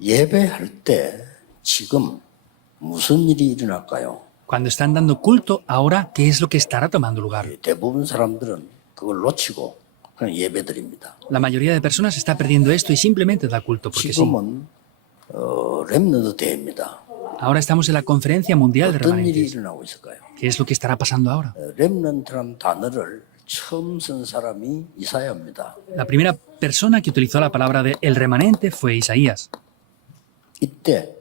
예배할 때 지금 무슨 일이 일어날까요? Cuando están dando culto, ahora, ¿qué es lo que estará tomando lugar? 대부분 사람들은 그걸 놓치고 그냥 예배드립니다. La mayoría de personas está perdiendo esto y simplemente da culto porque sí. 지금은 렘넌트 대회입니다. Ahora estamos en la conferencia mundial de 어떤 일이 remanentes. 일어나고 있을까요? ¿Qué es lo que estará pasando ahora? 렘넌트란 단어를 처음 쓴 사람이 이사야입니다. La primera persona que utilizó la palabra de el remanente fue Isaías. 이때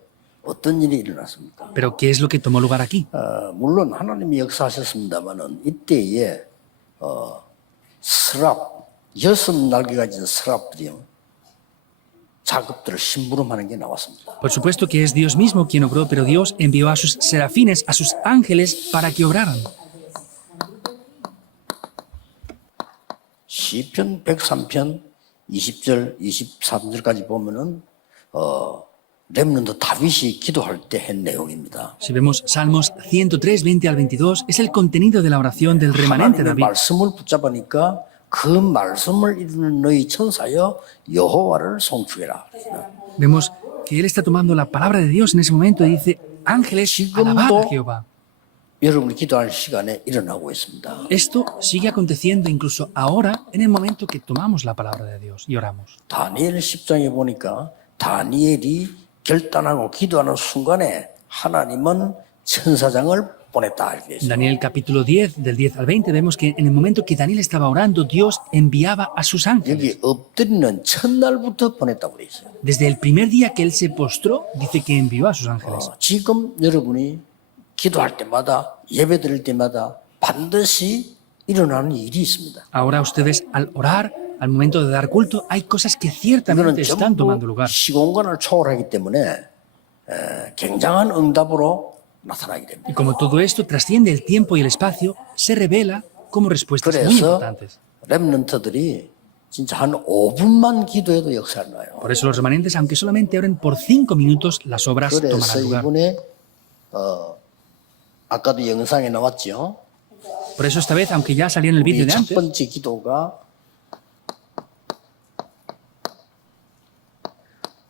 어떤 일이 일어났습니까? Pero ¿qué es lo que tomó lugar aquí? 물론 하나님이 역사하셨습니다만은 이때에 스랍, 6날개 가진 스랍들이 작업들을 심부름하는 게 나왔습니다. Por supuesto que es Dios mismo quien obró, pero Dios envió a sus serafines, a sus ángeles, para que obraran. 시편 103편 20절, 23절까지 보면은 렘넌트 다윗이 기도할 때 한 내용입니다. Si vemos Salmos 103, 20 al 22, es el contenido de la oración del remanente 하나님의 David. 말씀을 붙잡으니까 그 말씀을 이루는 너희 천사여 여호와를 송축해라. Vemos que él está tomando la palabra de Dios en ese momento y dice, ángeles, alabad a Jehová. 여러분이 기도할 시간에 일어나고 있습니다. Esto sigue aconteciendo incluso ahora en el momento que tomamos la palabra de Dios y oramos. 다니엘 10장에 보니까 다니엘이 결단하고 기도하는 순간에 하나님은 천사장을 보냈다. 이렇게 En Daniel capítulo 10, del 10 al 20, vemos que en el momento que Daniel estaba orando, Dios enviaba a sus ángeles. 여기 엎드리는 첫날부터 보냈다고 돼 있어요. Desde el primer día que él se postró, dice que envió a sus ángeles. 지금 여러분이 기도할 때마다 예배 드릴 때마다 반드시 일어나는 일이 있습니다. Ahora ustedes al orar, al momento de dar culto, hay cosas que ciertamente 이거는 están tomando 전부 lugar. 시공간을 초월하기 때문에 굉장한 응답으로 나타나게 됩니다. Y como todo esto trasciende el tiempo y el espacio, se revela como respuestas muy 그래서 importantes. 렘넌트들이 진짜 한 5분만 기도해도 역사를 놔요. Por eso los remanentes, aunque solamente oren por 5 minutos, las obras 그래서 tomarán lugar. 이번에 아까도 영상에 나왔죠. Por eso esta vez, aunque ya salió en el vídeo 우리 de 첫 antes, 번째 기도가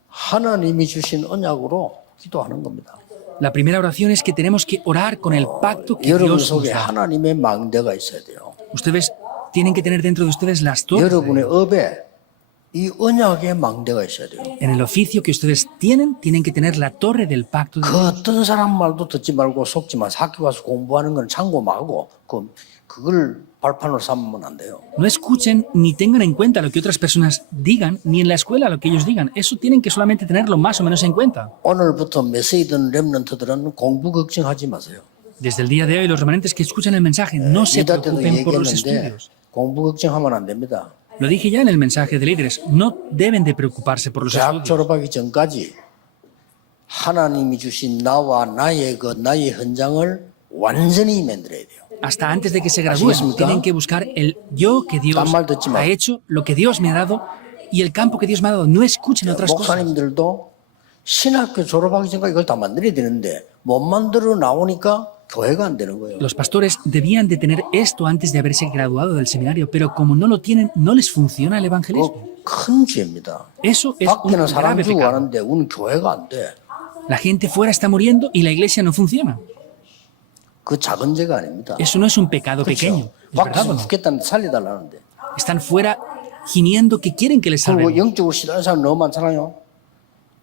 하나님이 주신 언약으로 기도하는 겁니다. la primera oración es que tenemos que orar con el pacto que 여러분 Dios nos 속에 da. 하나님의 망대가 있어야 돼요. Ustedes tienen que tener dentro de ustedes las torres. 여러분의 업에 이 언약의 망대가 있어야 돼요. En el oficio que ustedes tienen que tener la torre del pacto de 그 Dios. 어떤 사람 말도 듣지 말고 속지 마. 학교 가서 공부하는 건 참고하고 그걸 발판으로 삼으면 안 돼요. No escuchen ni tengan en cuenta lo que otras personas digan, ni en la escuela lo que ellos digan. Eso tienen que solamente tenerlo más o menos en cuenta. 오늘부터 메시지든 렘넌트들은 공부 걱정하지 마세요. Desde el día de hoy, los remanentes que escuchan el mensaje no se 이달 때도 preocupen por los 얘기했는데 estudios. 공부 걱정하면 안 됩니다. Lo dije ya en el mensaje de líderes. No deben de preocuparse por los 대학 estudios. 졸업하기 전까지 하나님이 주신 나와 나의 현장을 완전히 만들어야 돼요. Hasta antes de que se gradúen, ¿Así es, tienen que buscar el yo que Dios Tan mal 듣지 마. ha hecho, lo que Dios me ha dado y el campo que Dios me ha dado. No escuchen otras cosas. 목사님들도 신학교 졸업하기 전까지 이걸 다 만들어야 되는데 못 만들어 나오니까 교회가 안 되는 거예요. Los pastores debían de tener esto antes de haberse graduado del seminario, pero como no lo tienen, no les funciona el evangelismo. 큰 죄입니다. Eso es un 밖에는 사람 grave 주고 pecado. 하는데 우리는 교회가 안 돼. La gente fuera está muriendo y la iglesia no funciona. 그 작은 죄가 아닙니다. Eso no es un pecado pequeño. ¿Es verdad o 밖에서 no? 죽겠다는데 살려달라는데. Están fuera gimiendo que quieren que les 그리고 salven. 영적으로 싫어하는 사람 너무 많잖아요.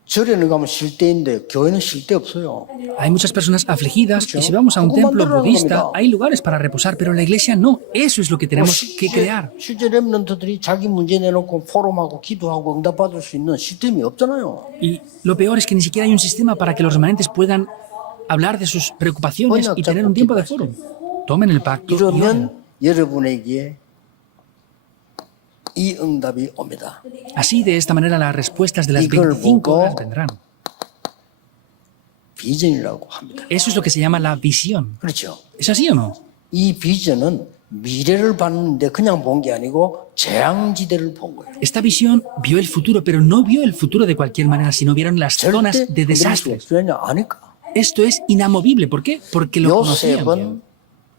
절에는 가면 쉴 데인데 교회는 쉴 데 없어요. Hay muchas personas afligidas y si vamos a un templo budista hay lugares para reposar, pero en la iglesia no. Eso es lo que tenemos que crear. 실제 렘넌트들이 자기 문제 내놓고 포럼하고 기도하고 응답받을 수 있는 시스템이 없잖아요. Y lo peor es que ni siquiera hay un sistema para que los remanentes puedan hablar de sus preocupaciones y tener un tiempo de foro. Tomen el pacto y oren. 이러면 여러분에게 이 응답이 옵니다. Así, de esta manera, las respuestas de las 이걸 25 보고 horas vendrán. 비전이라고 합니다. Eso es lo que se llama la visión. 그렇죠. ¿Es así o no? 이 비전은 미래를 봤는데 그냥 본 게 아니고 재앙지대를 본 거예요. Esta visión vio el futuro, pero no vio el futuro de cualquier manera, sino vieron las zonas 절대 de 흔들릴 수 desastres. 없으냐 아니까. Esto es inamovible. ¿Por qué? Porque lo conocían bien. 요셉은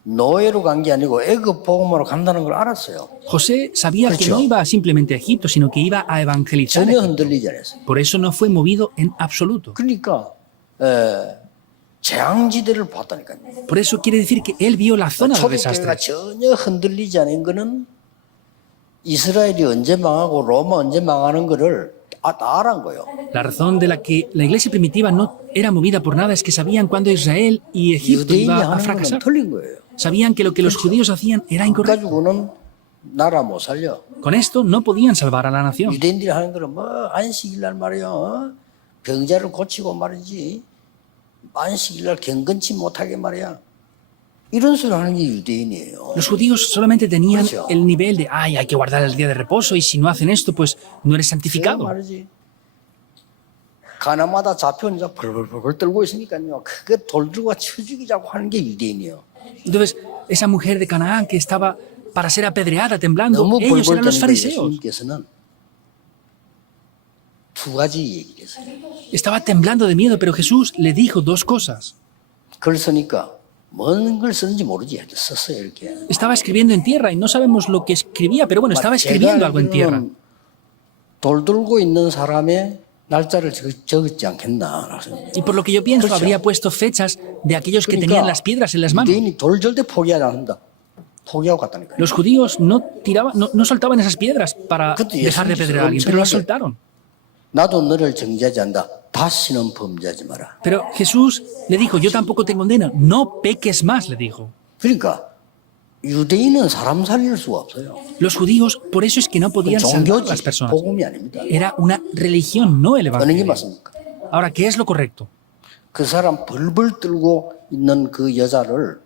노예로 간 게 아니고 애굽 복음으로 간다는 걸 알았어요. José sabía que 그렇죠. no iba simplemente a Egipto, sino que iba a evangelizar. 전혀 흔들리지 않았어요. Por eso no fue movido en absoluto. 그러니까 재앙지대를 봤다니까요. Por eso quiere decir que él vio la zona del 초대교회가 desastre. 전혀 흔들리지 않은 거는 이스라엘이 언제 망하고 로마 언제 망하는 거를 다 알은 거예요. La razón de la que la iglesia primitiva no era movida por nada es que sabían cuándo Israel y Egipto 유대인이 iba a 하는 거는 fracasar. 틀린 거예요. Sabían que lo que los judíos hacían era incorrecto. 가지고는 나라 못 살려. Con esto no podían salvar a la nación. 유대인들이 하는 거는 뭐 안식일날 말이야 병자를 고치고 말이지 안식일날 경건치 못하게 말이야 이런 소리 하는 게 유대인이에요. Los judíos solamente tenían 그렇죠. el nivel de, ay, hay que guardar el día de reposo y si no hacen esto, pues no eres 그거 santificado. 말이지. 가나마다 잡혀온 자 벌벌벌 떨고 있으니까요. 그게 돌 들고 쳐 죽이자고 하는 게 유대인이에요. Entonces, esa mujer de Canaán que estaba para ser apedreada, temblando, 너무 ellos 벌벌 eran los 떠는 거 fariseos. 예수님께서는 두 가지 얘기를 했어요. Estaba temblando de miedo, pero Jesús le dijo dos cosas. 글 쓰니까 뭔 글 쓰는지 모르지 썼어요 이렇게. Estaba escribiendo en tierra y no sabemos lo que escribía, pero bueno, estaba escribiendo algo en tierra. 돌 들고 있는 사람의 날짜를 적었지 않겠나. Y por lo que yo pienso, 그렇죠. habría puesto fechas de aquellos que tenían las piedras en las manos. 유대인이 돌 절대 포기하지 않는다. 포기하고 갔다니까요. Los judíos no tiraban, no soltaban esas piedras para 그것도 dejar de apedrear a alguien, pero las soltaron. 나도 너를 정죄하지 않는다. 다시는 범죄하지 마라. Pero Jesús le dijo, yo tampoco te condeno, no peques más, le dijo. 그러니까 유대인은 사람 살릴 수가 없어요. Los judíos, por eso es que no podían salvar a las 종교지 personas. 복음이 아닙니다. Era una religión, no el 어느 게 evangelio. 맞습니까? Ahora, ¿qué es lo correcto? 그 사람 벌벌 떨고 있는 그 여자를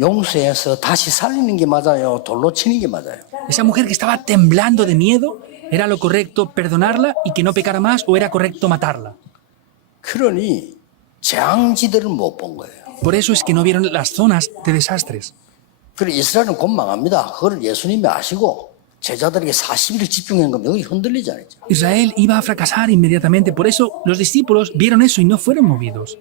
용서해서 다시 살리는 게 맞아요. 돌로 치는 게 맞아요. ¿Esa mujer que estaba temblando de miedo, era lo correcto perdonarla y que no pecara más o era correcto matarla? 그러니 재앙지대를 못 본 거예요. Por eso es que no vieron las zonas de desastres. 그래 이스라엘은 곧 망합니다. 그걸 예수님이 아시고 제자들에게 40일을 집중한 거면 여기 흔들리지 않았죠. Israel iba a fracasar inmediatamente, por eso los discípulos vieron eso y no fueron movidos.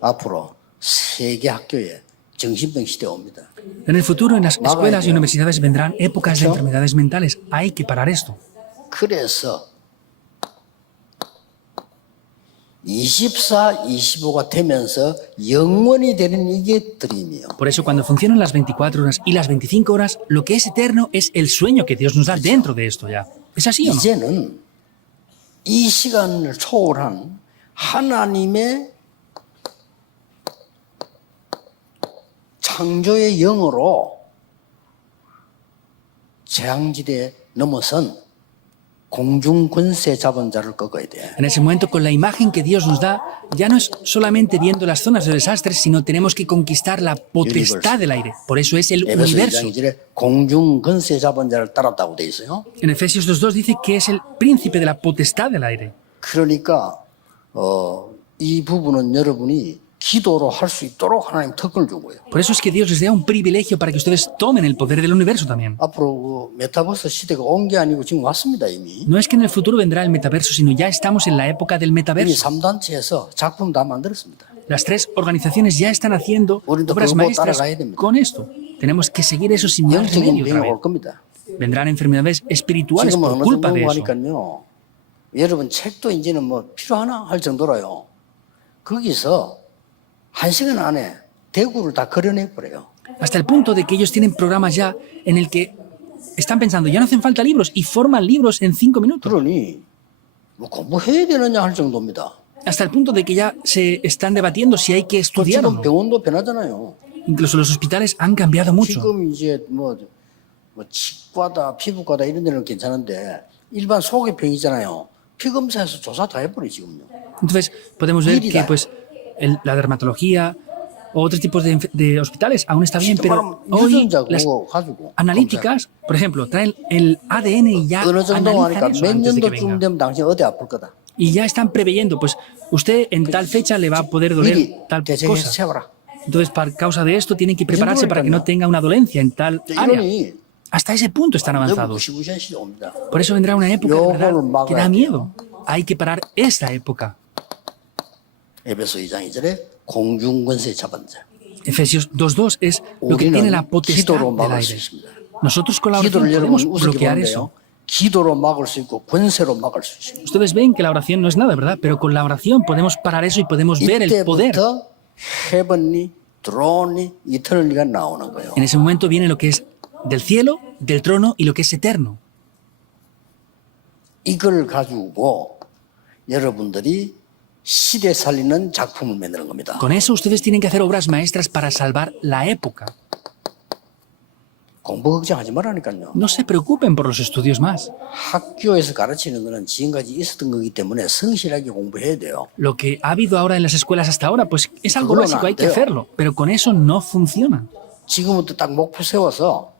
앞으로 세계 학교에 정신병 시대 옵니다. En el futuro, en las escuelas y universidades vendrán épocas de enfermedades mentales. Hay que parar esto. 그래서 24, 25가 되면서 영원히 되는 이게 드림이에요. Por eso, cuando funcionan las 24 horas y las 25 horas, lo que es eterno es el sueño que Dios nos da dentro de esto ya. ¿Es así o no? 이제는 이 시간을 초월한 하나님의 창조의 영으로 재앙지대에 넘어선 공중 권세 잡은 자를 꺾어야 돼. En ese momento, con la imagen que Dios nos da, ya no es solamente viendo las zonas de desastres, sino tenemos que conquistar la potestad del aire. Por eso es el 에베소 universo. 2장 2절에 공중 권세 잡은 자를 따랐다고 돼 있어요. En Efesios 2.2 dice que es el príncipe de la potestad del aire. 그러니까 이 부분은 여러분이 기도로 할 수 있도록 하나님 특권을 준 거예요. Por eso es que Dios les da un privilegio para que ustedes tomen el poder del universo también. 앞으로 그 메타버스 시대가 온 게 아니고 지금 왔습니다 이미. No es que en el futuro vendrá el metaverso, sino ya estamos en la época del 이미 metaverso. 3단체에서 작품 다 만들었습니다. Las tres organizaciones ya están haciendo 우리도 obras 그거 maestras 따라가야 됩니다. con esto. Tenemos que seguir eso sin más 영적인 remedio otra 병이 vez. 올 겁니다. Vendrán enfermedades espirituales 지금은 por 어느 culpa de 정도 eso. 하니까요. 여러분 책도 이제는 뭐 필요하나 할 정도로요. 거기서 1시간 안에 대구를 다 그려내 버려요. Hasta el punto de que ellos tienen programas ya en el que están pensando, ya no hacen falta libros y forman libros en 5 minutos. 그러니 뭐 공부해야 되느냐 할 정도입니다. Hasta el punto de que ya se están debatiendo si hay que estudiar o 지금 no. 병원도 변하잖아요. Incluso los hospitales han cambiado mucho. 지금 이제 뭐 치과다 피부과다 이런 데는 괜찮은데 일반 속의 병이잖아요. 피 검사해서 조사 다 해버려 지금요. Entonces podemos ver que pues la dermatología o otros tipos de hospitales aún está bien, pero hoy las analíticas, por ejemplo, traen el ADN y ya 어느 정도 하니까 analizan eso 몇 antes de que 년도쯤 venga. 되면 당신 어디 아플 거다. Y ya están preveyendo, pues usted en tal fecha le va a poder doler 미리 tal 대책해서 cosa. 채워라. Entonces, por causa de esto, tienen que prepararse para que no tenga una dolencia en tal área. 이러니 Hasta ese punto están 너무 avanzados. 무시무시한 시대 옵니다. Por eso vendrá una época de verdad, 요거를 que da 막아야 miedo. Hay que parar esta época. 에베소 2장 2절에 공중권세 잡은 자. Efesios 2:2 es lo que tiene la 우리는 potestad 기도로 del 막을 수 aire. 있습니다. Nosotros con la oración 기도를 podemos 여러분 우습게 bloquear 보는데요. eso. 기도로 막을 수 있고 권세로 막을 수 있습니다. Ustedes ven que la oración no es nada, ¿verdad? Pero con la oración podemos parar eso y podemos ver el poder. 이때부터 헤븐리, 드론이, 이터널리가 나오는 거예요. En ese momento viene lo que es del cielo, del trono y lo que es eterno. 이걸 가지고 여러분들이 시대 살리는 작품을 만드는 겁니다. Con eso ustedes tienen que hacer obras maestras para salvar la época. 공부 걱정하지 말라니까요. No se preocupen por los estudios más. 학교에서 가르치는 거는 지금까지 있었던 거기 때문에 성실하게 공부해야 돼요. Lo que ha habido ahora en las escuelas hasta ahora, pues es algo 그걸로는 básico, hay 안 que 돼요. hacerlo. Pero con eso no funciona. 지금부터 딱 목표 세워서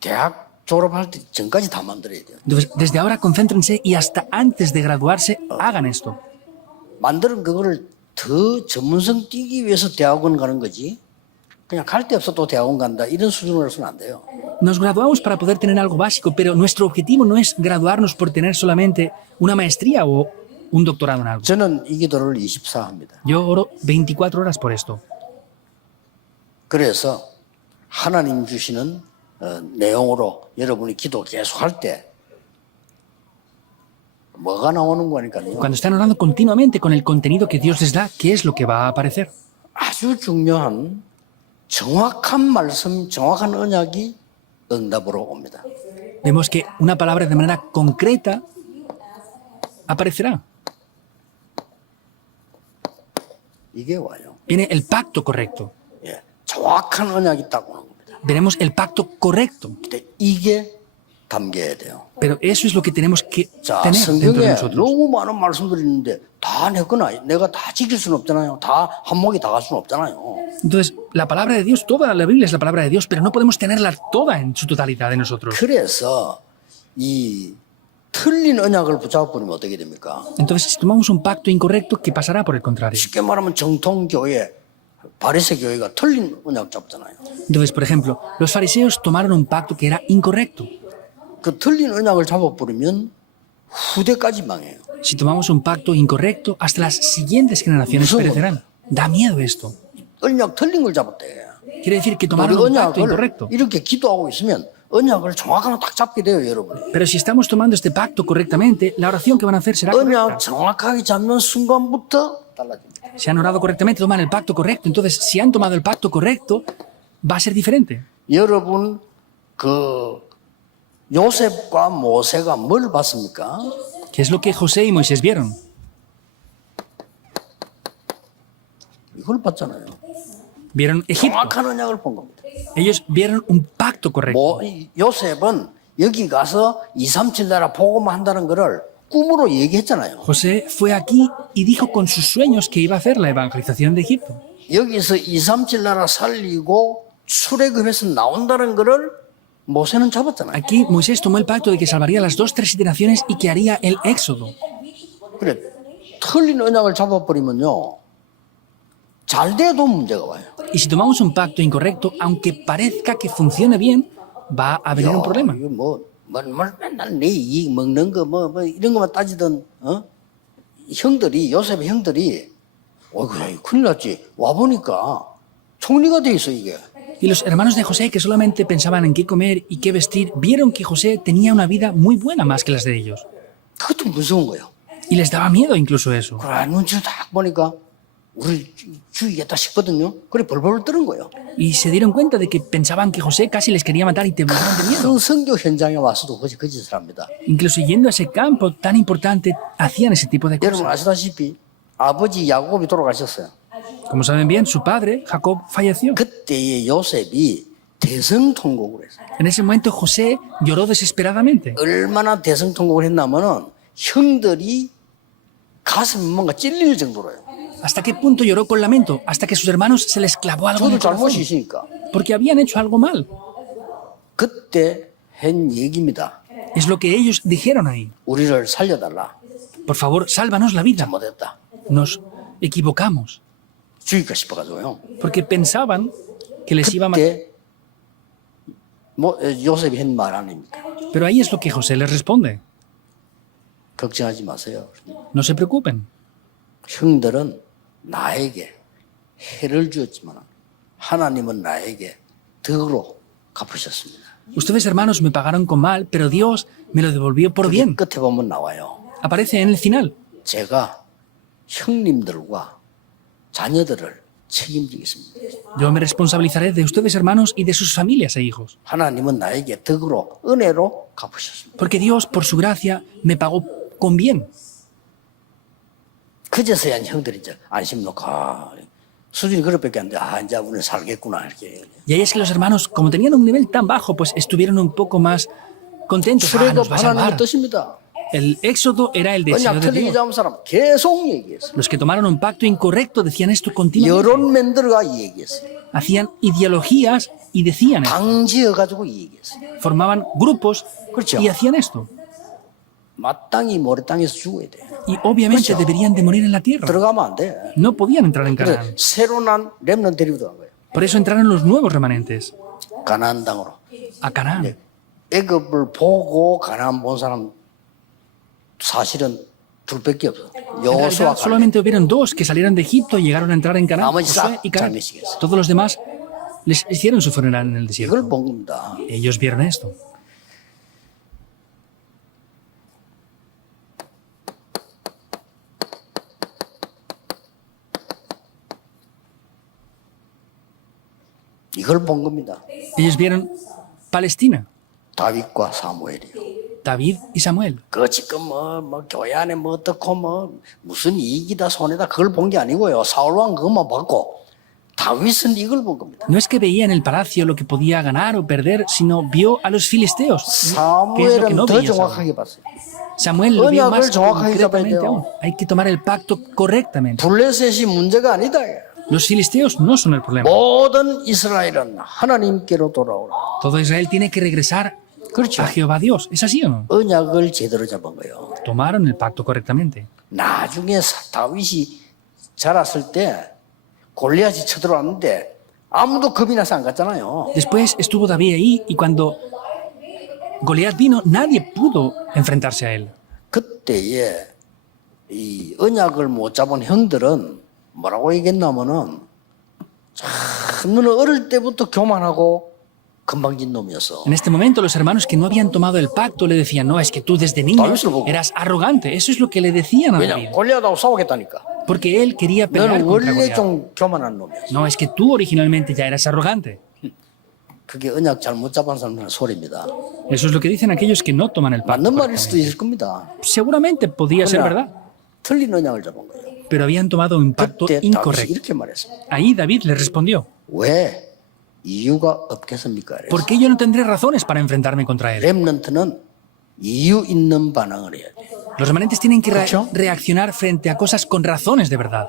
대학 졸업할 때 전까지 다 만들어야 돼요. Entonces, desde ahora concéntrense y hasta antes de graduarse hagan esto. 만드는 그거를 더 전문성 띄기 위해서 대학원 가는 거지. 그냥 갈 데 없어 또 대학원 간다. 이런 수준으로 해서는 안 돼요. Nos graduamos para poder tener algo básico, pero nuestro objetivo no es graduarnos por tener solamente una maestría o un doctorado en algo. 저는 이 기도를 24 합니다. Yo oro 24 horas por esto. 그래서 하나님 주시는 내용으로 여러분이 기도 계속 할 때 뭐가 나오는 거니까요. Cuando están orando continuamente con el contenido que Dios les da, ¿qué es lo que va a aparecer? 아주 중요한 정확한 말씀, 정확한 언약이 응답으로 옵니다. Vemos que una palabra de manera concreta aparecerá. 이게 와요. Viene el pacto correcto. 예, 정확한 언약이 딱 오는 겁니다. Veremos el pacto correcto. 근데 이게 담겨야 돼요. Pero eso es lo que tenemos que 자, tener dentro de 성경에 nosotros. 너무 많은 말씀들이 있는데 다 내 거나 내가 다 지킬 수는 없잖아요. 다 한목이 다 갈 수는 없잖아요. Entonces, la palabra de Dios, toda la Biblia es la palabra de Dios, pero no podemos tenerla toda en su totalidad de nosotros. 그래서 이 틀린 언약을 붙잡아버리면 어떻게 됩니까? Entonces, si tomamos un pacto incorrecto, ¿qué pasará por el contrario? 쉽게 말하면 정통교회, 바리새 교회가 틀린 언약 잡잖아요. Entonces, por ejemplo, los fariseos tomaron un pacto que era incorrecto. 그 틀린 언약을 잡아버리면 후대까지 망해요. Si tomamos un pacto incorrecto, hasta las siguientes generaciones perecerán. Da miedo esto. 언약 틀린 걸 잡았대. Quiere decir que 우리 tomaron un pacto 언약을 incorrecto. 이렇게 기도하고 있으면 언약을 정확하게 딱 잡게 돼요, 여러분. Pero si estamos tomando este pacto correctamente, la oración que van a hacer será correcta. 언약 정확하게 잡는 순간부터 달라집니다. Si han orado correctamente, toman el pacto correcto. Entonces, si han tomado el pacto correcto, va a ser diferente. 여러분 그 요셉과 모세가 뭘 봤습니까? ¿Qué es lo que José y Moisés vieron? 이걸 봤잖아요. Vieron Egipto. 정확한 언약을 본 겁니다. Ellos vieron un pacto correcto. 요셉은 여기 가서 2, 3, 7 나라 복음만 한다는 거를 꿈으로 얘기했잖아요. José fue aquí y dijo con sus sueños que iba a hacer la evangelización de Egipto. 여기서 2, 3, 7 나라 살리고 출애굽해서 나온다는 거를 모세는 잡았잖아요. Aquí Moisés tomó el pacto de que salvaría las 2, 3 generaciones y que haría el éxodo. 그래 틀린 언약을 잡아버리면요 잘 돼도 문제가 와요. Y si tomamos un pacto incorrecto, aunque parezca que funcione bien, va a venir un problema. 이거 뭐 맨날 내 이익 먹는 거 뭐 이런 것만 따지던 형들이 요셉의 형들이 어이구 큰일 났지 와 보니까 총리가 돼 있어 이게. Y los hermanos de José, que solamente pensaban en qué comer y qué vestir, vieron que José tenía una vida muy buena más que las de ellos. 그것도 무서운 거예요. Y les daba miedo incluso eso. 그래 눈치를 딱 보니까 우리 죽이겠다 싶거든요. 그래 벌벌 떠는 거예요. Y se dieron cuenta de que pensaban que José casi les quería matar y temblaban de miedo. 큰 선교 현장에 와서도 그 짓을 합니다. Incluso yendo a ese campo tan importante, hacían ese tipo de 여러분 cosas. 아시다시피 아버지 야곱이 돌아가셨어요. Como saben bien, su padre, Jacob, falleció. 그때의 요셉이 대성통곡을 했어요. En ese momento José lloró desesperadamente. 얼마나 대성통곡을 했냐면은 형들이 가슴이 뭔가 찔릴 정도로요. ¿Hasta qué punto lloró con lamento? Hasta que sus hermanos se les clavó algo en 저도 el corazón. 잘못이 있으니까. Porque habían hecho algo mal. 그때 한 얘기입니다. Es lo que ellos dijeron ahí. 우리를 살려달라. Por favor, sálvanos la vida. 잘못했다. Nos equivocamos. 죽일까 싶어가지고요. Porque pensaban que les iba a matar. 그때 요셉이 한 말 아닙니까? Pero ahí es lo que José les responde. 걱정하지 마세요. No se preocupen. 형들은 나에게 해를 주었지만 하나님은 나에게 덕으로 갚으셨습니다. Ustedes, hermanos, me pagaron con mal, pero Dios me lo devolvió por bien. 끝에 보면 나와요. Aparece en el final. 제가 형님들과 자녀들을 책임지겠습니다. Yo me responsabilizaré de ustedes, hermanos, y de sus familias e hijos. 하나님은 나에게 덕으로 은혜로 갚으셨습니다. Porque Dios, por su gracia, me pagó con bien. 그제서야 형들이 이제 안심 놓고 수준이 그렇게밖에 안 돼. 이제 우리는 살겠구나 이렇게. Y ahí es que los hermanos, como tenían un nivel tan bajo, pues estuvieron un poco más contentos. Nos va a 하나님의 salvar. 뜻입니다. El éxodo era el deseo 언약 de 틀리게 Dios. 잡은 사람 계속 얘기했어요. Los que tomaron un pacto incorrecto decían esto continuamente. 여론맨들과 얘기했어요. Hacían ideologías y decían esto. 당지어가지고 얘기했어요. Formaban grupos 그렇죠. y hacían esto. 마땅히 모래 땅에서 죽어야 돼. Y obviamente 그렇죠. deberían de morir en la tierra. 들어가면 안 돼. No podían entrar en 그래서 Canaán. 새로 난 렘넌트 데리고 들어간 거예요. Por eso entraron los nuevos remanentes 가나안 땅으로. a Canaán. 애굽을 보고 가나안 본 사람 사실은 둘밖에 없어. En 여호수아 realidad, solamente hubieron dos que salieron de Egipto y llegaron a entrar en Canaán. 나머지 Josué 싹 y Caleb. 잘미시겠어. Todos los demás les hicieron su funeral en el 이걸 desierto. 본 겁니다. Ellos vieron esto. 이걸 본 겁니다. Ellos vieron Palestina, 다윗과 사무엘이요. David y Samuel. 그 지금 뭐 교회 안에 뭐 어떻고 뭐 무슨 이익이다 손해다 그걸 본 게 아니고요. 사울왕 그것만 봤고 다윗은 이걸 본 겁니다. No es que veía en el palacio lo que podía ganar o perder, sino vio a los filisteos, que es lo que 사무엘은 no 더 veía Saúl. 정확하게 봤어요. Samuel lo vio 언약을 más 정확하게 잡아야 concretamente 돼요. aún. Hay que tomar el pacto correctamente. 블레셋이 문제가 아니다. Los filisteos no son el problema. 모든 이스라엘은 하나님께로 돌아오라. Todo Israel tiene que regresar 그렇죠. a Jehová Dios. ¿Es así o no? 언약을 제대로 잡은 거예요. Tomaron el pacto correctamente. 나중에 다윗이 자랐을 때 골리앗이 쳐들어왔는데 아무도 겁이 나서 안 갔잖아요. Después estuvo David ahí y cuando Goliat vino, nadie pudo enfrentarse a él. 그때에 이 언약을 못 잡은 형들은 뭐라고 얘기했냐면은 참 너는 어릴 때부터 교만하고 건방진 놈이었어. En este momento, los hermanos que no habían tomado el pacto le decían, no, es que tú desde niño David을 보고. eras arrogante. Eso es lo que le decían a 왜냐 David. 골리앗하고 싸우겠다니까. Porque él quería pelear 너는 contra 원래 Goliat. 좀 교만한 놈이었어. No, es que tú originalmente ya eras arrogante. 그게 언약 잘못 잡은 사람들은 소리입니다. Eso es lo que dicen aquellos que no toman el pacto. 맞는 말일 수도 correctamente. 있을 겁니다. Seguramente podía ser verdad, 틀린 언약을 잡은 거예요. pero habían tomado un pacto 그때 다윗이 incorrecto. 이렇게 말했습니다. Ahí David le respondió, 왜 이유가 없겠습니까? ¿por qué yo no tendré razones para enfrentarme contra él? 렘넌트는 이유 있는 반응을 해야 돼. Los remanentes tienen que ¿Escuchó? reaccionar frente a cosas con razones de verdad.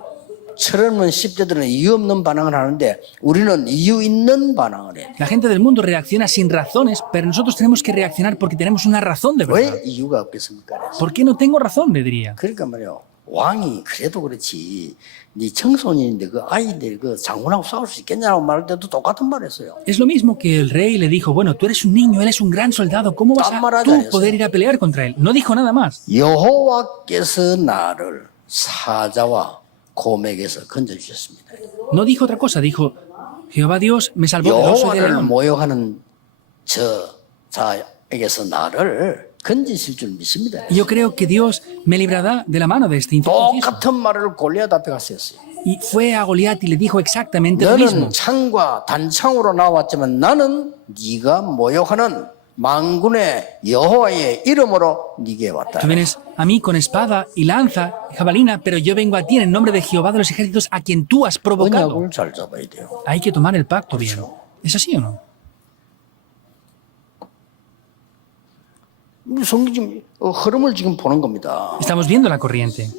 철없는 10대들은 이유 없는 반응을 하는데 우리는 이유 있는 반응을 해. La gente del mundo reacciona sin razones, pero nosotros tenemos que reaccionar porque tenemos una razón de verdad. 왜 이유가 없겠습니까? 그래서. ¿Por qué no tengo razón? Le diría. 그러니까 말이요. 왕이 그래도 그렇지. 네 청소년인데 그 아이들 그 장군하고 싸울 수 있겠냐고 말할 때도 똑같은 말 했어요. Es lo mismo que el rey le dijo, bueno, tú eres un niño, él es un gran soldado, ¿cómo vas a tú poder ir a pelear contra él? No dijo nada más. 여호와께서 나를 사자와 곰에게서 건져주셨습니다. No dijo otra cosa, dijo, Jehová Dios me salvó del oso y del 여호와를 león. 모욕하는 저 자에게서 나를 건지실 줄 믿습니다. Y yo creo que Dios me librará de la mano de este incircunciso. 똑같은 말을 골리앗 앞에 가서 했어요. Y fue a Goliat y le dijo exactamente lo mismo. 너는 창과 단창으로 나왔지만 나는 네가 모욕하는 만군의 여호와의 이름으로 네게 왔다. Tú vienes a mí con espada y lanza y jabalina, pero yo vengo a ti en el nombre de Jehová de los ejércitos a quien tú has provocado. 언약을 잘 잡아야 돼요. Hay que tomar el pacto bien. ¿Es así o no? 우리 성경 지금 흐름을 지금 보는 겁니다. Estamos viendo la corriente.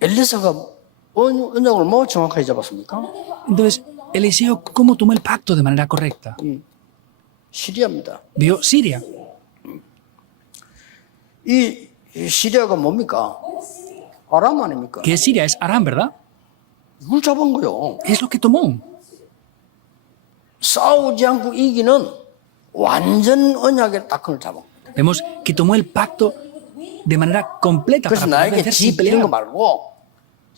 엘리사가 언약을 뭐 정확하게 잡았습니까? Entonces, Eliseo, ¿cómo tomó el pacto de manera correcta? 시리아입니다. Vio Siria. 이 시리아가 뭡니까? 아람 아닙니까? ¿Qué es Siria? Es Aram, ¿verdad? 이걸 잡은 거요. Es lo que tomó. 싸우지 않고 이기는 완전 언약의 딱을 잡은 거예요. Vemos que tomó el pacto de manera completa 그래서 para poder 나에게 vencer sin 집 이런 거 pelear. 말고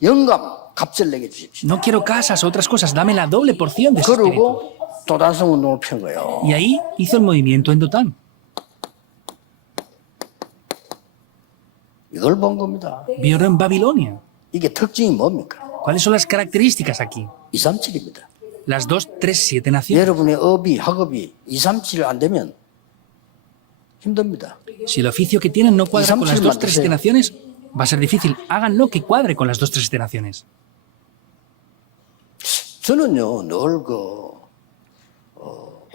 영감, 갑절 내게 주십시오. No quiero casas o otras cosas, dame la doble porción de ese espíritu. 그러고 도단성 운동을 편 거예요. Y ahí hizo el movimiento en Dotán. 이걸 본 겁니다. Vio en Babilonia. 이게 특징이 뭡니까? ¿Cuáles son las características aquí? 237입니다. Las 2, 3, 7 naciones. 여러분의 업이, 학업이 237 안 되면 힘듭니다. Si el oficio que tienen no cuadra con las 2, 3, 7 만드세요. naciones, va a ser difícil. Háganlo que cuadre con las 2, 3, 7 naciones. 저는요, 늘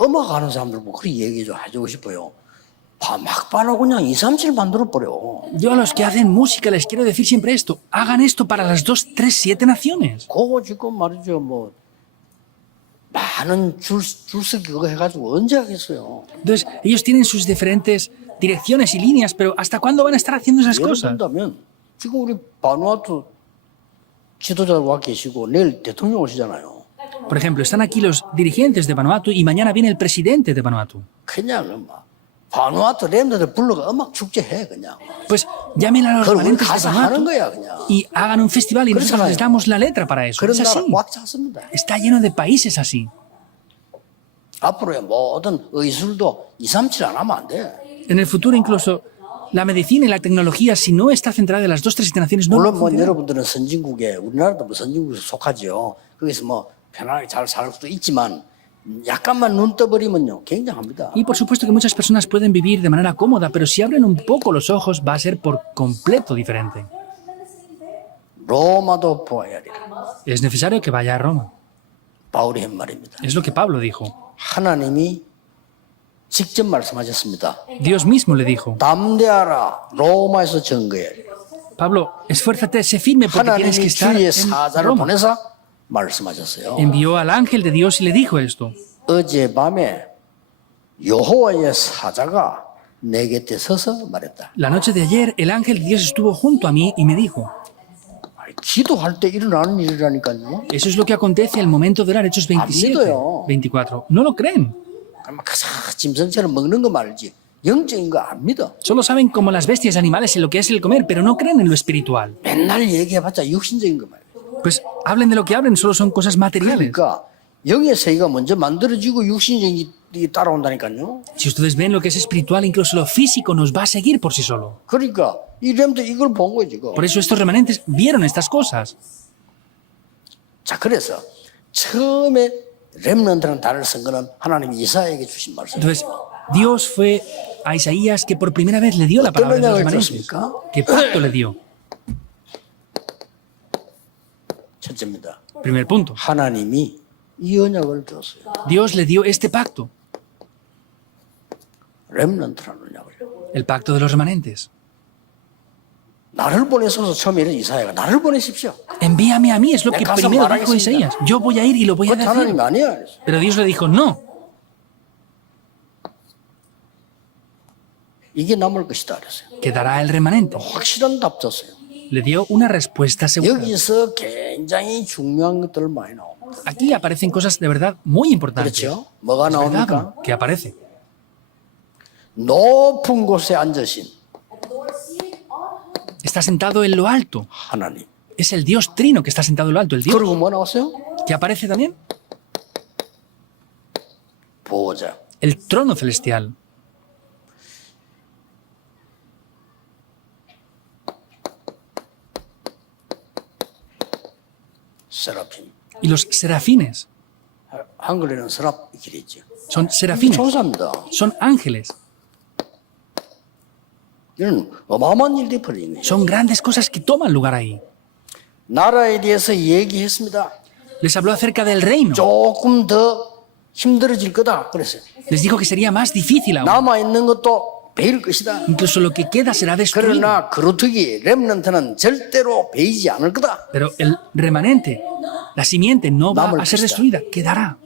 음악 하는 사람들 보고 그렇게 얘기 좀 해주고 싶어요. 막판하고 그냥 237 만들어버려. Yo a los que hacen música les quiero decir siempre esto. Hagan esto para las 2, 3, 7 naciones. 그거 지금 말이죠, 많은 줄서기 그거 해가지고 언제 하겠어요? Entonces, ellos tienen sus diferentes direcciones y líneas, pero ¿hasta cuándo van a estar haciendo esas 예를 cosas? 든다면 지금 우리 바누아투 지도자가 와 계시고 내일 대통령 오시잖아요. Por ejemplo, están aquí los dirigentes de Vanuatu y mañana viene el presidente de Vanuatu. 그냥 바누아투 렘들을 불러가 음악 축제 해 그냥. Pues llamen a los 그걸 우리 remanentes de 가서 하는 Vanuatu 거야 그냥. y hagan un festival y nosotros 그렇잖아요. les damos la letra para eso. 그런 Es 나라 así. 꽉 찼습니다. Está lleno de países así. 앞으로의 모든 의술도 237 안 하면 안 돼. En el futuro incluso la medicina y la tecnología, si no está centrada en las 2, 3, 7 naciones, no va a 물론 funcionar. 여러분들은 선진국에 우리나라도 선진국에 속하죠. 거기서 편하게 잘 살 수도 있지만 약간만 눈 떠버리면요 굉장합니다. Y por supuesto que muchas personas pueden vivir de manera cómoda, pero si abren un poco los ojos va a ser por completo diferente. 로마도 보아야 돼. Es necesario que vaya a Roma. 바울이 한 말입니다. Es lo que Pablo dijo. 하나님이 직접 말씀하셨습니다. Dios mismo le dijo, 담대하라 로마에서 증거해. Pablo, esfuérzate, sé firme porque tienes que 하나님이 estar 주의 en 사자를 Roma. 보내서 말씀하셨어요. Envió al ángel de Dios y le dijo esto. 어젯밤에 여호와의 사자가 내 곁에 서서 말했다. La noche de ayer el ángel de Dios estuvo junto a mí y me dijo, 기도할 때 일어나는 일이라니까요. eso es lo que acontece al momento de orar, Hechos 27, 믿어요. 24. No lo creen. 짐승처럼 먹는 거 말지 영적인 거 안 믿어. Solo saben como las bestias animales en lo que es el comer, pero no creen en lo espiritual. 맨날 얘기해봤자 육신적인 거 말이야. Pues hablen de lo que hablen, solo son cosas materiales. 그러니까 영의 세계가 먼저 만들어지고 육신적이 따라온다니까요. Si ustedes ven lo que es espiritual, incluso lo físico nos va a seguir por sí solo. 그러니까 이 렘도 이걸 본 거예요 지금. Por eso estos remanentes vieron estas cosas. 자 그래서 처음에 렘넌트라는 단어를 쓴 거는 하나님이 이사야에게 주신 말씀이에요. Entonces, Dios fue a Isaías que por primera vez le dio la palabra de los remanentes. ¿Qué pacto le dio? 첫째입니다. Primer punto. 하나님이 이 언약을 줬어요. Dios le dio este pacto, 렘넌트라는 언약을. el pacto de los remanentes. 나를 보내소서 처음에 이런 이사야가 나를 보내십시오. Envíame a mí, es lo que Me caso primero para dijo que Isaías. Yo voy a ir y lo voy a 그것도 하나님 decir. 아니야. 그랬어요. Pero Dios le dijo, no, 이게 남을 것이다 그랬어요. quedará el remanente. 확실한 답 줬어요. Le dio una respuesta segura. 여기서 굉장히 중요한 것들 많이 나옵니다. Aquí aparecen cosas de verdad muy importantes. 그렇죠? 뭐가 ¿Es verdad o 나옵니까? no? ¿Qué aparece? 높은 곳에 앉으신 Está sentado en lo alto. 하나님. Es el Dios trino que está sentado en lo alto. El Dios 그리고 뭐 나왔어요? que aparece también. 보호자. El trono celestial. 세라핌. Y los serafines. 한글에는 세랍 길이 있죠. Son serafines. 천사입니다. Son ángeles. 이런 어마어마한 일들이 벌어지네. Son grandes cosas que toman lugar ahí. 나라에 대해서 얘기했습니다. Les habló acerca del reino. 조금 더 힘들어질 거다. 그랬어요. Les dijo que sería más difícil aún. 남아있는 것도 베일 것이다. Incluso lo que queda será destruido. 그러나 그루트기 렘넌트는 절대로 베이지 않을 거다. Pero el remanente, la simiente, no va 남을 a ser 것이다. destruida. Quedará.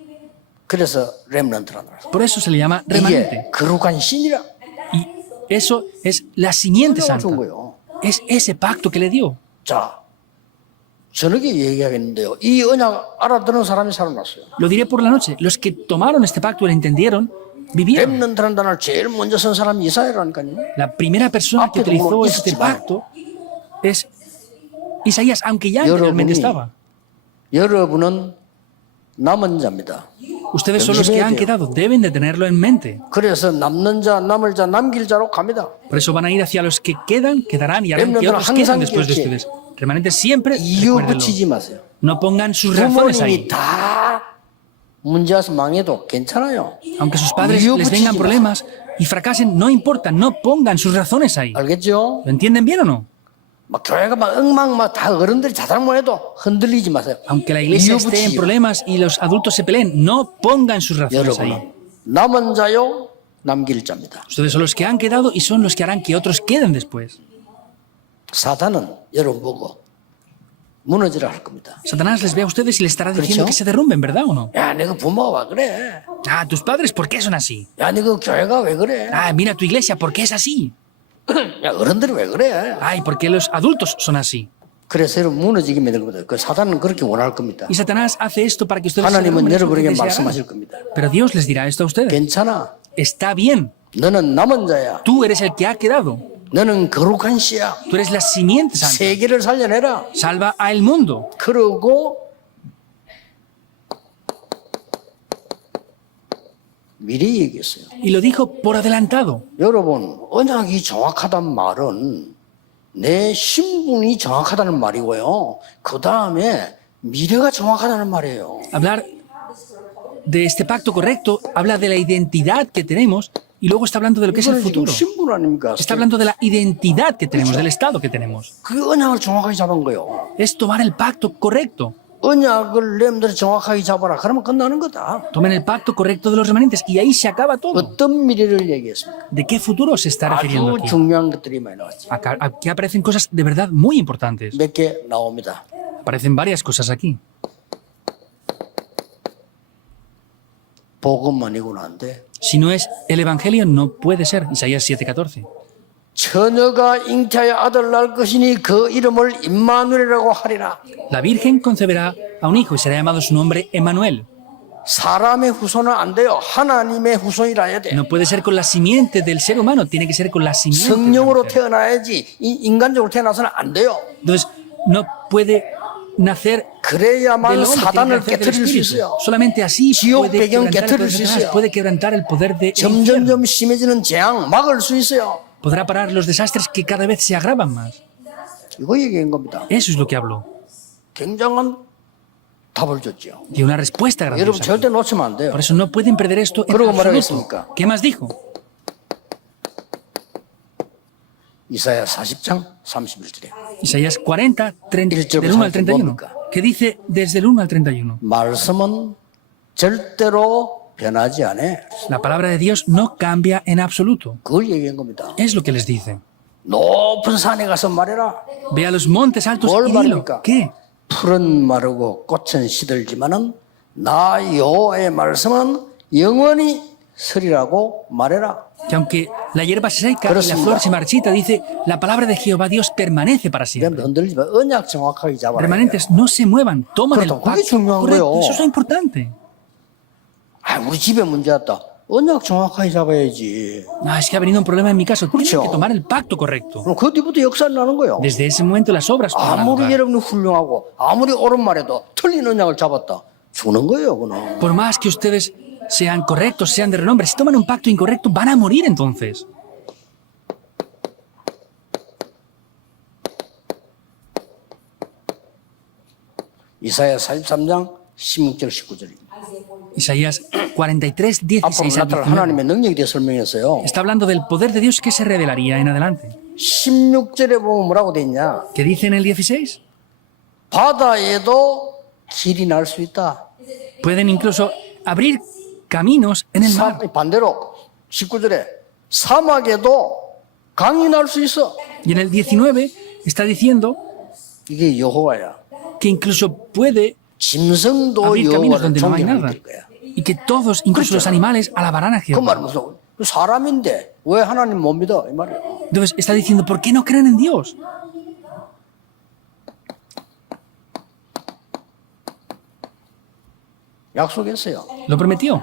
그래서 렘넌트라는 거예요. Por eso se le llama 이게 remanente. 거룩한 신이라. Y eso es la simiente 언약을 santa. 준 거예요. Es ese pacto que le dio. 자, 저녁에 얘기하겠는데요. 이 언약 알아듣는 사람이 살아났어요. Lo diré por la noche. Los que tomaron este pacto y lo entendieron, vivieron. 렘넌트라는 단어를 제일 먼저 쓴 사람이 이사야라니까요. La primera persona que 앞에도 utilizó 물론 este 있었지만 pacto es Isaías, aunque ya anteriormente estaba. 여러분은 남은 자입니다. Ustedes son los que han quedado, deben de tenerlo en mente. 그래서 남는 자, 남을 자, 남길 자로 갑니다. Por eso van a ir hacia los que quedan, quedarán y harán que otros quedan después de ustedes. Remanentes siempre, 이유 recuérdenlo. 붙이지 마세요. No pongan sus razones ahí. 부모님이 다 문제 와서 망해도 괜찮아요. Aunque sus padres 이유 les 붙이지 vengan 마세요. problemas y fracasen, no importa, no pongan sus razones ahí. 알겠죠? ¿Lo entienden bien o no? 막 교회가 막 엉망 막 다 어른들이 자살만 해도 흔들리지 마세요. Aunque la iglesia 이유 esté en 붙이지 problemas y los adultos se peleen, no pongan sus razones ahí. 여러분은 남은 자요 남길 자입니다. Ustedes son los que han quedado y son los que harán que otros queden después. 사단은 여러분 보고 무너지라 할 겁니다. Satanás les ve a ustedes y les estará diciendo ¿K렇죠? que se derrumben, ¿verdad o no? 야, 내가 부모가 왜 그래? Ah, tus padres, ¿por qué son así? 야, 내가 교회가 왜 그래? Ah, mira tu iglesia, ¿por qué es así? 야, 어른들이 왜 그래? Ay, ¿por qué los adultos son así? 그래서 여러분 무너지게 만들 겁니다. 그 사단은 그렇게 원할 겁니다. Y Satanás hace esto para que ustedes se 하나님은 derrumben, es lo que 여러분에게 desearán. 말씀하실 겁니다. Pero Dios les dirá esto a ustedes. 괜찮아. Está bien, 너는 남은 자야. tú eres el que ha quedado. 너는 거룩한 씨야. Tú eres la simiente santa. 세계를 살려내라. Salva al mundo. 그러고 미리 얘기했어요. Y lo dijo por adelantado. 여러분, 언약이 정확하단 말은 내 신분이 정확하다는 말이고요. 그 다음에 미래가 정확하다는 말이에요. Hablar de este pacto correcto habla de la identidad que tenemos y luego está hablando de lo que es el 이거는 지금 futuro. 신분 아닙니까? Está hablando de la identidad que tenemos, del estado que tenemos. 그 언약을 정확하게 잡은 거예요. Es tomar el pacto correcto. 언약을 렘들이 정확하게 잡아라. 그러면 끝나는 거다. Tomen el pacto correcto de los remanentes y ahí se acaba todo. 어떤 미래를 얘기했습니까? ¿De qué futuro se está refiriendo 아주 aquí? 중요한 것들이 많이 나왔죠. Aquí aparecen cosas de verdad muy importantes. 몇 개 나옵니다. Aparecen varias cosas aquí. 복음만이고는 안 돼. Si no es el Evangelio, no puede ser. Isaías 7:14. 처녀가 잉태하여 아들 낳을 것이니 그 이름을 임마누엘이라고 하리라. La Virgen concebirá a un hijo y será llamado su nombre Emmanuel. 사람의 후손은 안 돼요. 하나님의 후손이라 해야 돼. No puede ser con la simiente del ser humano, tiene que ser con la simiente. de la 성령으로 mujer. 태어나야지 인간적으로 태어나서는 안 돼요. Entonces, no puede nacer del 그래야만 hombre, tiene que 사단을 nacer del 깨트릴 수 espíritu. 있어요. Solamente así 지옥 puede 배경 quebrantar el poder 깨트릴 de 수 Satanás, 있어요. puede quebrantar el poder de 점점점 심해지는 재앙 막을 수 있어요. podrá parar los desastres que cada vez se agravan más. 이거 얘기한 겁니다. Eso es lo que habló. 굉장한 답을 줬죠. Dio una respuesta 여러분 grandiosa. 절대 놓치면 안 돼요. Por eso no pueden perder esto en 그러고 absoluto. 말하겠습니까? ¿Qué más dijo? 이사야 40장 31절에 Isaías 40, 30, 일절부터 del 1 al 31. 뭡니까? ¿Qué dice desde el 1 al 31? 말씀은 절대로 변하지 않아. La palabra de Dios no cambia en absoluto. 그걸 얘기한 겁니다. Es lo que les dice. 높은 산에 가서 말해라. Ve a los montes altos 뭘 y dilo. 말입니까? ¿Qué? 풀은 마르고 꽃은 시들지만은 나 여호와의 말씀은 영원히 서리라고 말해라. Que aunque la hierba se seca y la 그렇습니다. flor se marchita, dice, la palabra de Jehová Dios permanece para 그럼 siempre. 흔들리지 마. 언약 정확하게 잡아라. Remanentes, no se muevan, toman el 그렇다고 그게 pacto 중요한 correcto. 거예요. Eso es lo importante. 아, 우리 집에 문제 왔다. 언약 정확하게 잡아야지. No, es que ha venido un problema en mi caso. Tienen 그렇죠. que tomar el pacto correcto. 그럼 그 뒤부터 역사를 나는 거예요. Desde ese momento las obras tomarán 아무리 lugar. 여러분이 훌륭하고 아무리 옳은 말해도 틀린 언약을 잡았다. 주는 거예요, 그는. Por más que ustedes sean correctos, sean de renombre, si toman un pacto incorrecto, van a morir entonces. 이사야 43장 16절 19절입니다. Isaías 43, 16 앞으로 al 나타날 19. 하나님의 능력에 대해 설명했어요. Está hablando del poder de Dios que se revelaría en adelante. 16절에 보면 뭐라고 돼 있냐? ¿Qué dice en el 16? 바다에도 길이 날 수 있다. Pueden incluso abrir caminos en el mar. 반대로 19절에 사막에도 강이 날 수 있어. Y en el 19 está diciendo 이게 여호와야. que incluso puede 짐승도 abrir caminos 여호와를 donde no hay 존경하게 nada. 될 거야. Y que todos, incluso los animales, alabarán a 그 Jehová. 말은 무슨 사람인데 왜 하나님 못 믿어? 이 말이야. Entonces está diciendo, ¿por qué no creen en Dios? 약속했어요. Lo prometió.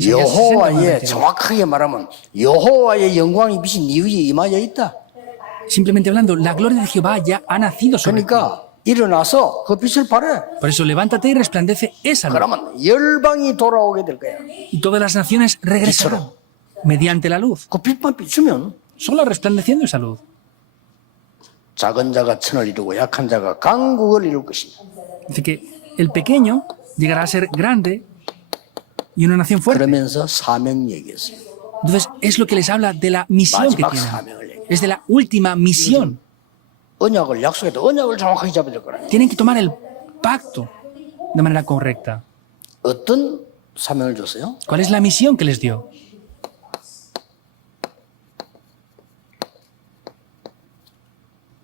여호와의 정확하게 말하면 여호와의 영광이 빛이 네 위에 임하여 있다. Simplemente hablando, la gloria de Jehová ya ha nacido sobre ti. 그러니까 일어나서 그 빛을 발해. Por eso levántate y resplandece esa luz. 그러면 열방이 돌아오게 될 거야. Y todas las naciones regresarán mediante la luz. 그 빛만 비추면 Solo resplandeciendo esa luz. 작은 자가 천을 이루고 약한 자가 강국을 이룰 것이니. Dice que el pequeño llegará a ser grande y una nación fuerte. 그러면서 사명 얘기했어요. Entonces es lo que les habla de la misión que 마지막 tienen. 사명을 얘기해. Es de la última misión. 언약을 약속해도 언약을 정확하게 잡아야 될 거라. Tienen que tomar el pacto de manera correcta. 어떤 사명을 줬어요? ¿Cuál es la misión que les dio?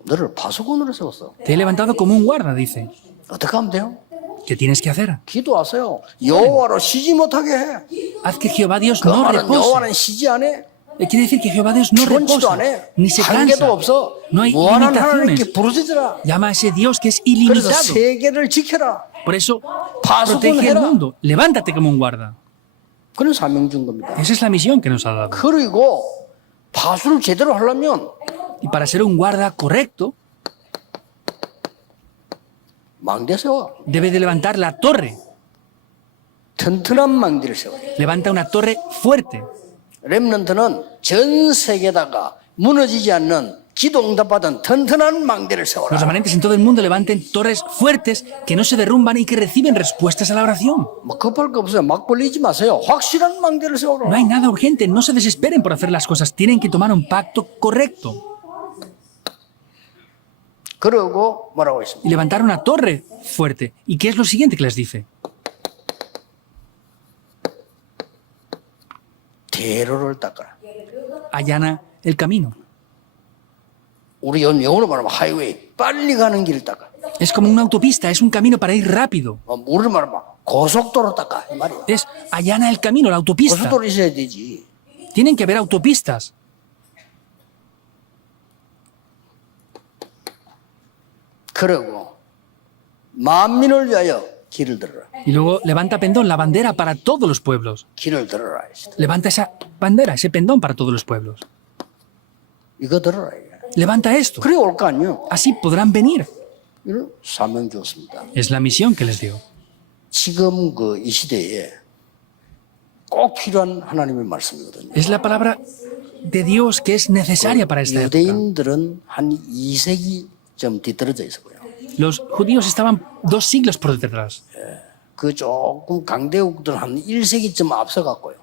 너를 파수꾼으로 세웠어. Te he levantado como un guarda, dice. 어떻게 하면 돼요? ¿Qué tienes que hacer? 기도하세요. 여호와로 쉬지 못하게 해. Haz que Jehová Dios 그 no 말은 repose. 여호와는 쉬지 않아. Quiere decir que Jehová Dios no 편치도 reposa, 안 해. ni se 한계도 cansa. 없어. No hay 무한한 limitaciones. 하나님께 부르짖으라. Llama a ese Dios que es 그래서 ilimitado. 세계를 지켜라. Por eso, 파수꾼 protege el 해라. mundo. Levántate como un guarda. 그런 사명 준 겁니다. Esa es la misión que nos ha dado. 그리고 파수를 제대로 하려면 Y para ser un guarda correcto, 망대 세워. debe de levantar la torre. 튼튼한 망대를 세워야 돼. Levanta una torre fuerte. 렘넌트는 전 세계다가 무너지지 않는 기도 응답받은 튼튼한 망대를 Los 세워라. remanentes en todo el mundo levanten torres fuertes que no se derrumban y que reciben respuestas a la oración. 뭐 급할 거 없어요. 막 벌리지 마세요. 확실한 망대를 세워라. No hay nada urgente, no se desesperen por hacer las cosas, tienen que tomar un pacto correcto 그러고 뭐라고 했습니까? y levantar una torre fuerte. ¿Y qué es lo siguiente que les dice? 대로를 닦아라. Allana el camino. 우리 영어로 말하면 하이웨이, 빨리 가는 길을 닦아. Es como una autopista, es un camino para ir rápido. 우리로 말하면 고속도로 닦아 이 말이야. Es allana el camino, la autopista. 고속도로 있어야 되지. Tienen que haber autopistas. 그러고 만민을 위하여 길을 들어라. Y luego levanta pendón, la bandera para todos los pueblos. 길을 들어라. Levanta esa bandera, ese pendón para todos los pueblos. 이거 들어라. 이게. Levanta esto. 그래 올 거 아니요. Así podrán venir. 이런 사명 줬습니다. Es la misión que les dio. 지금 그 이 시대에 꼭 필요한 하나님의 말씀이거든요. Es la palabra de Dios que es necesaria para esta época. 유대인들은 한 2세기 좀 뒤떨어져 있었고요. Los judíos estaban 2 siglos por detrás 그 조금 강대국들은 한 1세기쯤 앞서갔고요.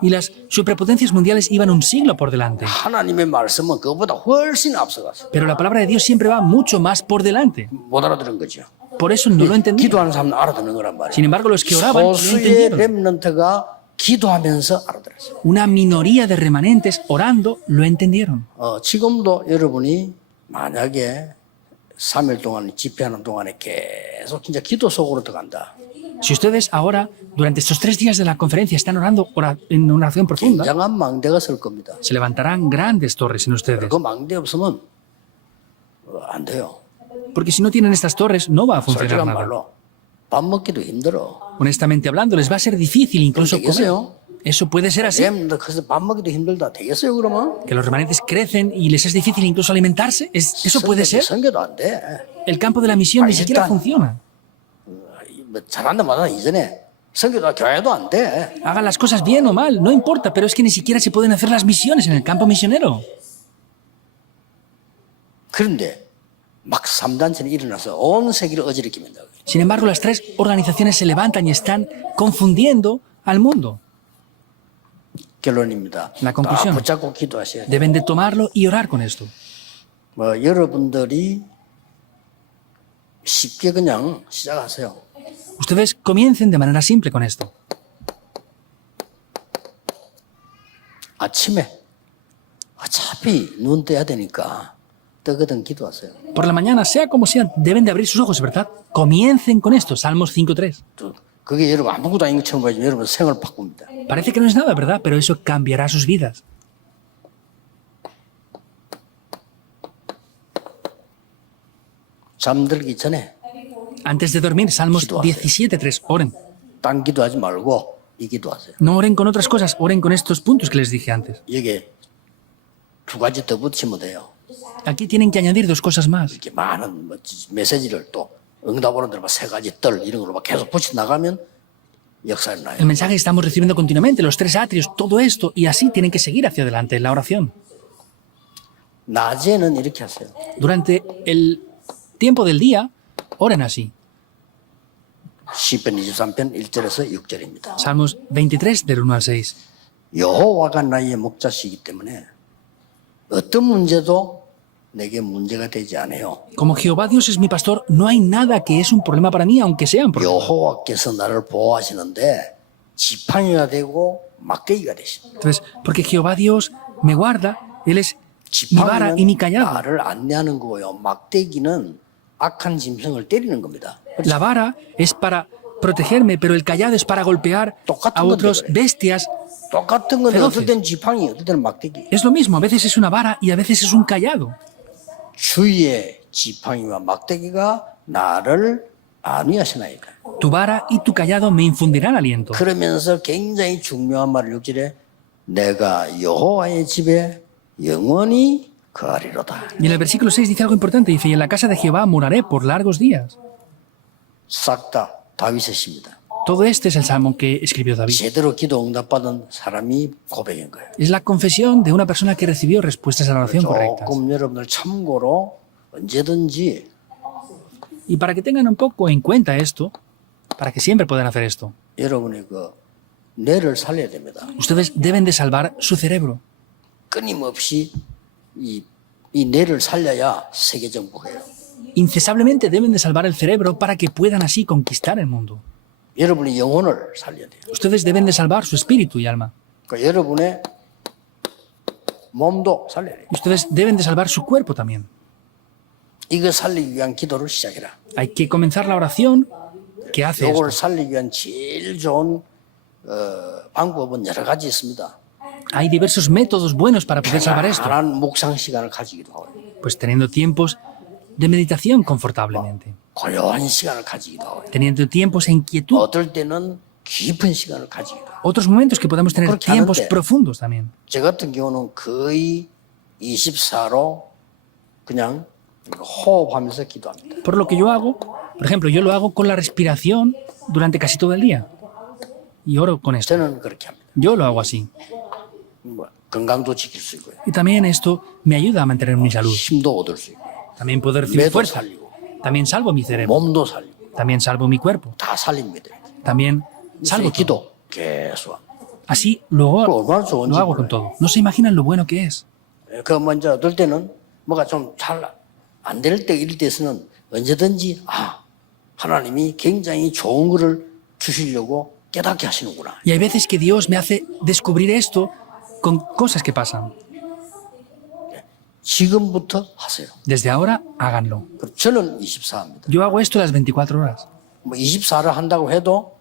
y las superpotencias mundiales iban un siglo por delante. 하나님의 말씀은 그보다 훨씬 앞서갔어요. Pero la palabra de Dios siempre va mucho más por delante. 못 알아들은 거죠. Por eso no lo entendían. 기도하는 사람은 알아듣는 거란 말이에요. Sin embargo, los que oraban lo 소수의 entendieron. 렘넌트가 기도하면서 알아들었어요. Una minoría de remanentes orando lo entendieron. 지금도 여러분이 만약에 3일 동안 집회하는 동안에 계속 진짜 기도 속으로 들어간다. Si ustedes ahora, durante estos 3 días de la conferencia, están orando en una oración profunda, 굉장한 망대가 설 겁니다. se levantarán grandes torres en ustedes. 그 망대 없으면 안 돼요. Porque si no tienen estas torres, no va a funcionar 솔직한 nada. 말로 밥 먹기도 힘들어. Honestamente hablando, les va a ser difícil incluso comer. 되겠어요? Eso puede ser así. 그래서 밥 먹기도 힘들다. 되겠어요 그러면? Que los remanentes crecen y les es difícil incluso alimentarse. ¿Eso puede ser? 선교도 안 돼. El campo de la misión ni siquiera funciona. 뭐 잘한다 마다 이전에 선교도 교회도 안 돼. Hagan las cosas bien o mal, no importa, pero es que ni siquiera se pueden hacer las misiones en el campo misionero. 그런데 막 3단체는 일어나서 온 세계를 어지럽게 만든다. Sin embargo, las 3 organizaciones se levantan y están confundiendo al mundo. 결론입니다. La conclusión. 다 붙잡고 기도하셔야 돼요. Deben de tomarlo y orar con esto. 여러분들이 쉽게 그냥 시작하세요. Ustedes comiencen de manera simple con esto. 아침에 어차피 눈 떠야 되니까 뜨거든 기도하세요. Por la mañana, sea como sea, deben de abrir sus ojos, ¿verdad? Comiencen con esto, Salmos 5.3. 또 그게 여러분 아무것도 아닌 것처럼 보이지만 여러분 생을 바꿉니다. Parece que no es nada, ¿verdad? Pero eso cambiará sus vidas. 잠들기 전에 Antes de dormir, Salmos 17.3. Oren. 딴 기도하지 말고 이 기도하세요. No oren con otras cosas, oren con estos puntos que les dije antes. 여기에 2가지 더 붙이면 돼요. Aquí tienen que añadir dos cosas más. 이렇게 많은 뭐 메시지를 또 응답하는 대로 세 가지 뜰 이런 걸로 막 계속 붙여 나가면 역사는 나요. El mensaje que estamos recibiendo continuamente, los 3 atrios, todo esto, y así tienen que seguir hacia adelante en la oración. 낮에는 이렇게 하세요. Durante el tiempo del día, oren así. 시편 23편 1절에서 6절입니다. Salmos 23, del 1 al 6. 여호와가 나의 목자시기 때문에 어떤 문제도 내게 문제가 되지 않아요. Como Jehová Dios es mi pastor, no hay nada que es un problema para mí, aunque sea un problema. 여호와께서 나를 보호하시는데 지팡이가 되고 막대기가 되십니다. Entonces, porque Jehová Dios me guarda, Él es mi vara y mi 지팡이는 callado. 나를 안내하는 거고요. 막대기는 악한 짐승을 때리는 겁니다. La vara es para protegerme, pero el callado es para golpear a otros bestias. 똑같은 건데 feroces. 어떨 때는 지팡이, 어떨 때는 막대기. Es lo mismo, a veces es una vara y a veces es un callado. 주의 지팡이와 막대기가 나를 안위하시나이다. Tu vara y tu callado me infundirán aliento. 그러면서 굉장히 중요한 말을 6절에 내가 여호와의 집에 영원히 거하리로다. Y en el versículo 6 dice algo importante, dice, y en la casa de Jehová moraré por largos días. 싹 다 다윗의 시입니다. Todo este es el salmo que escribió David. 제대로 기도 응답받은 사람이 고백인 거예요. Es la confesión de una persona que recibió respuestas a la oración correctas. 조금 여러분들 참고로 언제든지 Y para que tengan un poco en cuenta esto, para que siempre puedan hacer esto, 여러분의 그 뇌를 살려야 됩니다. ustedes deben de salvar su cerebro. 끊임없이 이 뇌를 살려야 세계 정복해요. Incesablemente deben de salvar el cerebro para que puedan así conquistar el mundo. 여러분의 영혼을 살려야 돼요. Ustedes deben de salvar su espíritu y alma. 그러니까 여러분의 몸도 살려야 돼요. Ustedes deben de salvar su cuerpo también. 이거 살리기 위한 기도를 시작해라. Hay que comenzar la oración que hace esto. 이걸 살리기 위한 제일 좋은 방법은 여러 가지 있습니다. Hay diversos métodos buenos para poder salvar esto. 편안한 묵상 시간을 가지기도 하고 Pues teniendo tiempos de meditación confortablemente, 고요한 시간을 가지기도 하고 teniendo tiempos en quietud, 어떨 때는 깊은 시간을 가지기도 하고 otros momentos que podamos tener Porque tiempos hablante. profundos también. 저 같은 경우는 거의 24로 그냥 호흡하면서 기도합니다. Por lo que yo hago, por ejemplo, yo lo hago con la respiración durante casi todo el día. Y oro con esto. 저는 그렇게 합니다. Yo lo hago así. 뭐 건강도 지킬 수 있고요. Y también esto me ayuda a mantener mi salud. 힘도 얻을 수 있고 También poder recibir 뇌도 fuerza. 살리고 También salvo mi cerebro. 몸도 살리고 También salvo mi cuerpo. 다 살립니다. También salvo 그래서 todo. 기도 계속 합니다. Así lo 얼마나 좋은지 hago con 몰라요. todo. No se imaginan lo bueno que es. 그 먼저 어떨 때는 뭐가 좀 잘 안 될 때 이럴 때에서는 언제든지 하나님이 굉장히 좋은 거를 주시려고 깨닫게 하시는구나. Y hay veces que Dios me hace descubrir esto con cosas que pasan. 지금부터 하세요. Desde ahora, háganlo. 저는 24입니다. Yo hago esto las 24 horas. 뭐 24를 한다고 해도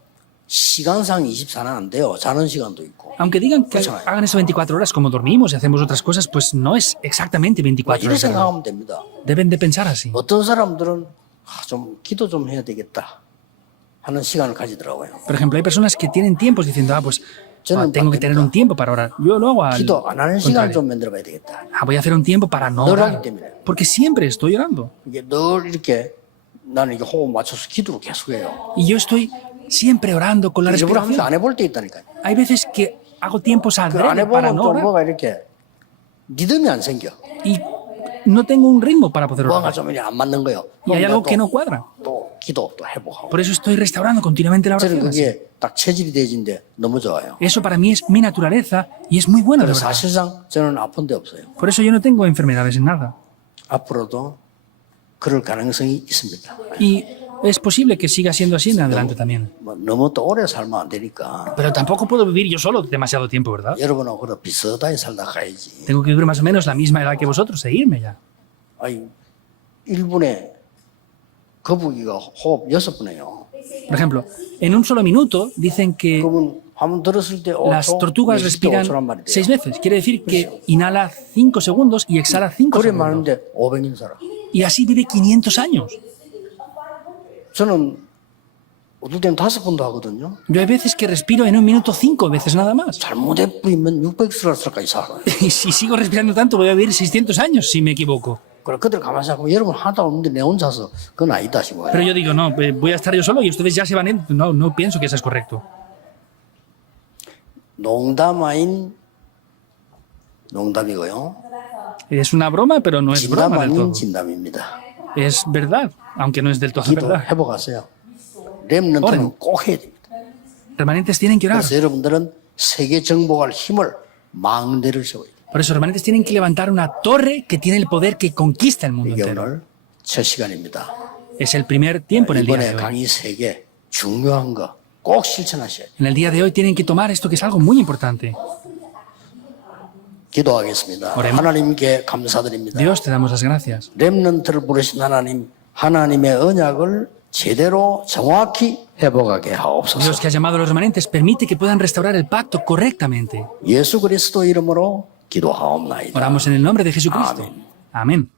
시간상 24는 안 돼요. 자는 시간도 있고. Aunque digan que Escúchame. hagan eso 24 horas como dormimos y hacemos otras cosas, pues no es exactamente 24 이렇게 horas. de verdad. 생각하면 됩니다. Deben de pensar así. 어떤 사람들은 좀 기도 좀 해야 되겠다 하는 시간을 가지더라고요. Por ejemplo, hay personas que tienen tiempos diciendo, pues 저는 tengo que tener un tiempo para orar. Yo lo hago al 기도 안 하는 시간 contrario. 좀 만들어봐야 되겠다. Voy a hacer un tiempo para no 늘 orar. 하기 때문에. Porque siempre estoy orando. 이게 늘 이렇게 나는 이게 호흡 맞춰서 기도를 계속해요. Y yo estoy siempre orando con la 일부러 하면서 respiración. 안 해볼 때 있다니까요. Hay veces que hago tiempos 그 안 adrede para 해보면 no 또 orar. 뭐가 이렇게 리듬이 안 생겨. Y no tengo un ritmo para poder 뭐가 orar. 좀 이렇게 안 맞는 거예요. Y hay algo 또, que no cuadra. 또 기도 또 해보고. Por eso estoy restaurando continuamente la 저는 oración. así. 그게 딱 체질이 되진데 너무 좋아요. Eso para mí es mi naturaleza y es muy bueno, de 그래서 verdad. 사실상 저는 아픈 데 없어요. Por eso yo no tengo enfermedades en nada. 앞으로도 그럴 가능성이 있습니다. Y es posible que siga siendo así en adelante también. 뭐 너무 또 오래 살면 안 되니까 Pero tampoco puedo vivir yo solo demasiado tiempo, ¿verdad? 여러분하고 그래 비슷하게 살다 가야지. Tengo que vivir más o menos la misma edad que vosotros e irme ya. 아니 1분에 거북이가 호흡 6번 해요. Por ejemplo, en un solo minuto dicen que 그러면 한번 들었을 때 las 5초, tortugas 내쉴 때 respiran 5초란 말이 6 돼요. veces. Quiere decir que inhala 5 segundos y exhala 5 그래 segundos. 많은데 500년 살아. Y así vive 500 años. 저는 어떨 때는 5번도 하거든요. Yo hay veces que respiro en un minuto 5 veces nada más. 잘못해 뿌리면 600살까지 살아요. Y si sigo respirando tanto voy a vivir 600 años si me equivoco. 그래, 그들 가만히 생각하면 여러분 하나도 없는데 내 혼자서 그건 아니다 싶어요. Pero yo digo, no, voy a estar yo solo y ustedes ya se van a ir. No, no pienso que eso es correcto. 농담 아닌 농담이고요. Es una broma, pero no es 진담 broma del 아닌 todo. 진담입니다. Es verdad, aunque no es del todo 기도 verdad. 회복하세요. 렘넌트는 꼭 해야 됩니다. Remanentes tienen que orar. 그래서 여러분들은 세계 정복할 힘을 망대를 세워야 돼요. Por eso, remanentes tienen que levantar una torre que tiene el poder que conquista el mundo 이게 entero. 오늘 첫 시간입니다. Es el primer tiempo en el día 이번에 de hoy. 강의 3개 중요한 거 꼭 실천하셔야 돼요. En el día de hoy tienen que tomar esto que es algo muy importante. 기도하겠습니다. Oremos. 하나님께 감사드립니다. Dios, te damos las gracias. 렘넌트를 부르신 하나님, 하나님의 언약을 제대로 정확히 회복하게 하옵소서. Dios que ha llamado a los remanentes permite que puedan restaurar el pacto correctamente. 예수 그리스도 이름으로 기도하옵나이다. Oramos en el nombre de Jesucristo. Amén. Amén.